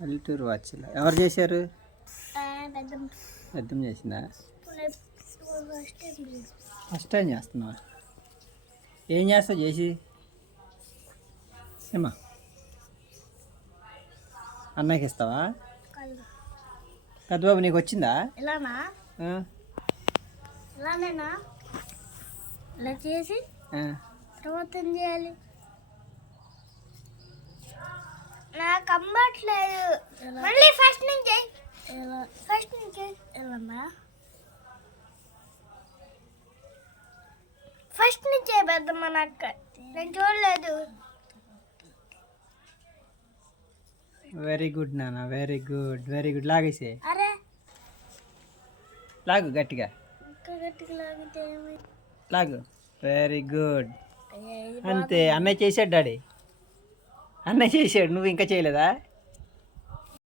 పల్లెటూరు వాచ్లా ఎవరు చేశారు? పెద్దమ్మ చేసిందా? ఫస్ట్ టైం చేస్తున్నావా? ఏం చేస్తావు చేసి? ఏమా అన్నయ్యకి ఇస్తావా? పెద్దబాబు నీకు వచ్చిందా? ఇలా చేసి తర్వాత ఏం చేయాలి? నాకు అమ్మట్లేదు. మళ్ళీ ఫస్ట్ నుంచి వెళ్ళమ్మా. ఫస్ట్ నుంచే పెద్దమ్మ. నాకు నేను చూడలేదు. వెరీ గుడ్ నాన్న, వెరీ గుడ్, వెరీ గుడ్. లాగేసే, అరే లాగు గట్టిగా, ఇంకా గట్టిగా లాగితే లాగు. Very good. అంతే, అన్నయ్య చేసాడు డాడీ, అన్నయ్య చేసాడు, నువ్వు ఇంకా చేయలేదా?